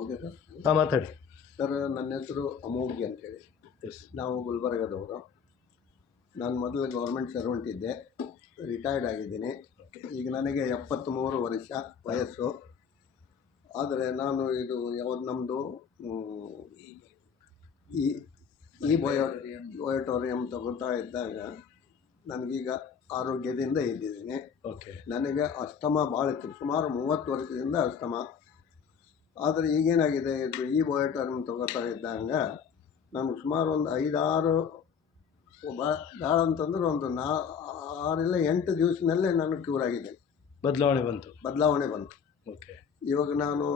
Okay sir. ಹಾಂ, ಮಾತಾಡಿ sir. ನನ್ನ ಹೆಸರು ಅಮೋಘ್ಯ ಅಂತೇಳಿ. ನಾವು ಗುಲ್ಬರ್ಗದವರು. ನಾನು ಮೊದಲು ಗೌರ್ಮೆಂಟ್ ಸರ್ವೆಂಟ್ ಇದ್ದೆ, ರಿಟೈರ್ಡ್ ಆಗಿದ್ದೀನಿ. ಈಗ ನನಗೆ 73 ವರ್ಷ ವಯಸ್ಸು. ಆದರೆ ನಾನು ಇದು ಯಾವುದು ನಮ್ಮದು ಈ ಬಯೋಟೋರಿಯಂ ತಗೋತಾ ಇದ್ದಾಗ ನನಗೀಗ ಆರೋಗ್ಯದಿಂದ ಇದ್ದಿದ್ದೀನಿ. ನನಗೆ ಅಸ್ತಮಾ ಭಾಳ ಇತ್ತು, ಸುಮಾರು 30 ವರ್ಷದಿಂದ ಅಸ್ತಮಾ. ಆದರೆ ಈಗೇನಾಗಿದೆ, ಇದು ಈ ಬಯೋಟೋರಿಯಂ ತಗೋತಾ ಇದ್ದಂಗೆ ನಮ್ಗೆ ಸುಮಾರು ಒಂದು 5-6 ಭಾಳ ಅಂತಂದ್ರೆ ಒಂದು 6 ಇಲ್ಲ 8 ದಿವಸದಲ್ಲೇ ನಾನು ಕ್ಯೂರ್ ಆಗಿದ್ದೇನೆ. ಬದಲಾವಣೆ ಬಂತು. ಇವಾಗ ನಾನು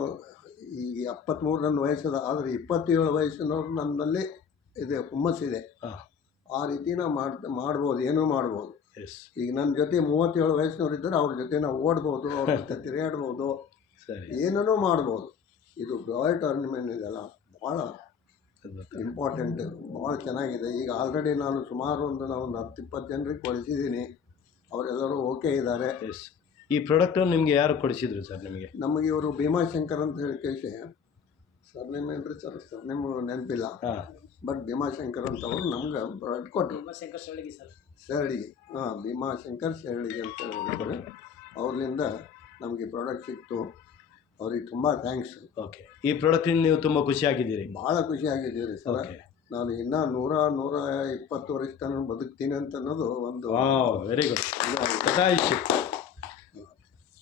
ಈಗ 73 ನನ್ನ ವಯಸ್ಸದ, ಆದರೆ 27 ವಯಸ್ಸಿನವ್ರು ನನ್ನಲ್ಲಿ ಇದೆ, ಹುಮ್ಮಸ್ಸಿದೆ. ಆ ರೀತಿ ನಾವು ಮಾಡ್ಬೋದು, ಏನೂ ಮಾಡ್ಬೋದು. ಈಗ ನನ್ನ ಜೊತೆ 37 ವಯಸ್ಸಿನವ್ರು ಇದ್ದರೆ ಅವ್ರ ಜೊತೆ ನಾವು ಓಡ್ಬೋದು, ಅವ್ರ ಜೊತೆ ತಿರುಗಾಡ್ಬೋದು, ಏನೂ ಮಾಡ್ಬೋದು. ಇದು ಬಯೋಟೋರಿಯಂ ಇದೆಲ್ಲ ಭಾಳ ಇಂಪಾರ್ಟೆಂಟ್, ಭಾಳ ಚೆನ್ನಾಗಿದೆ. ಈಗ ಆಲ್ರೆಡಿ ನಾನು ಸುಮಾರು ಒಂದು 10-20 ಜನರಿಗೆ ಕೊಡಿಸಿದ್ದೀನಿ, ಅವರೆಲ್ಲರೂ ಓಕೆ ಇದ್ದಾರೆ. ಈ ಪ್ರಾಡಕ್ಟನ್ನು ನಿಮಗೆ ಯಾರು ಕೊಡಿಸಿದ್ರು ಸರ್? ನಮಗೆ ಇವರು ಭೀಮಾಶಂಕರ್ ಅಂತ ಹೇಳಿ ಕೇಳಿ, ಸರ್ನೇಮ್ ಏನ್ರಿ ಸರ್? ಸರ್ನೇಮ್ ನೆನಪಿಲ್ಲ, ಬಟ್ ಭೀಮಾಶಂಕರ್ ಅಂತವರು ನಮ್ಗೆ ಪ್ರಾಡಕ್ಟ್ ಕೊಟ್ಟರು. ಶರಳಿಗೆ, ಭೀಮಾಶಂಕರ್ ಶರಳಿಗೆ ಅಂತ ಹೇಳಿದ್ರು. ಅವ್ರಿಂದ ನಮಗೆ ಪ್ರಾಡಕ್ಟ್ ಸಿಕ್ತು, ಅವ್ರಿಗೆ ತುಂಬ ಥ್ಯಾಂಕ್ಸ್. ಈ ಪ್ರಾಡಕ್ಟಿಂದ ನೀವು ತುಂಬ ಖುಷಿಯಾಗಿದ್ದೀರಿ? ಭಾಳ ಖುಷಿಯಾಗಿದ್ದೀರಿ ಸರ್. ನಾನು ಇನ್ನೂ 100-120 ವರ್ಷ ತನಕ ಬದುಕ್ತೀನಿ ಅಂತ ಅನ್ನೋದು ಒಂದು ವೆರಿ ಗುಡ್.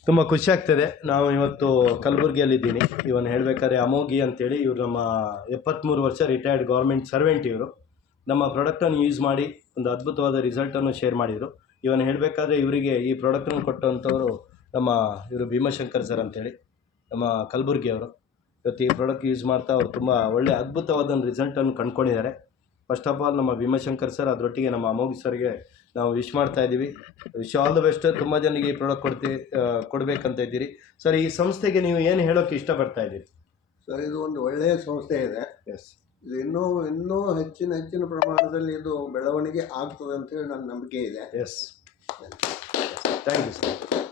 ತುಂಬ ಖುಷಿ ಆಗ್ತದೆ. ನಾವು ಇವತ್ತು ಕಲಬುರಗಿಯಲ್ಲಿದ್ದೀನಿ. ಇವನು ಹೇಳಬೇಕಾದ್ರೆ ಅಮೋಘಿ ಅಂತೇಳಿ, ಇವರು ನಮ್ಮ 73 ವರ್ಷ ರಿಟೈರ್ಡ್ ಗೌರ್ಮೆಂಟ್ ಸರ್ವೆಂಟ್. ಇವರು ನಮ್ಮ ಪ್ರಾಡಕ್ಟನ್ನು ಯೂಸ್ ಮಾಡಿ ಒಂದು ಅದ್ಭುತವಾದ ರಿಸಲ್ಟನ್ನು ಶೇರ್ ಮಾಡಿದರು. ಇವನು ಹೇಳಬೇಕಾದ್ರೆ ಇವರಿಗೆ ಈ ಪ್ರಾಡಕ್ಟನ್ನು ಕೊಟ್ಟಂಥವರು ಇವರು ಭೀಮಾಶಂಕರ್ ಸರ್ ಅಂತೇಳಿ, ನಮ್ಮ ಕಲಬುರಗಿಯವರು. ಇವತ್ತು ಈ ಪ್ರಾಡಕ್ಟ್ ಯೂಸ್ ಮಾಡ್ತಾ ಅವರು ತುಂಬ ಒಳ್ಳೆ ಅದ್ಭುತವಾದ ರಿಸಲ್ಟನ್ನು ಕಂಡುಕೊಂಡಿದ್ದಾರೆ. ಫಸ್ಟ್ ಆಫ್ ಆಲ್ ನಮ್ಮ ಭೀಮಾಶಂಕರ್ ಸರ್, ಅದರೊಟ್ಟಿಗೆ ನಮ್ಮ ಅಮೋಘಿ ಸರ್ಗೆ ನಾವು ವಿಶ್ ಮಾಡ್ತಾ ಇದ್ದೀವಿ. Wish all the best. ತುಂಬ ಜನರಿಗೆ ಈ ಪ್ರಾಡಕ್ಟ್ ಕೊಡಬೇಕಂತ ಇದ್ದೀರಿ ಸರ್. ಈ ಸಂಸ್ಥೆಗೆ ನೀವು ಏನು ಹೇಳೋಕ್ಕೆ ಇಷ್ಟಪಡ್ತಾ ಇದ್ದೀರಿ ಸರ್? ಇದು ಒಂದು ಒಳ್ಳೆಯ ಸಂಸ್ಥೆ ಇದೆ. ಇದು ಇನ್ನೂ ಹೆಚ್ಚಿನ ಪ್ರಮಾಣದಲ್ಲಿ ಇದು ಬೆಳವಣಿಗೆ ಆಗ್ತದೆ ಅಂತೇಳಿ ನನ್ನ ನಂಬಿಕೆ ಇದೆ. Thank you sir.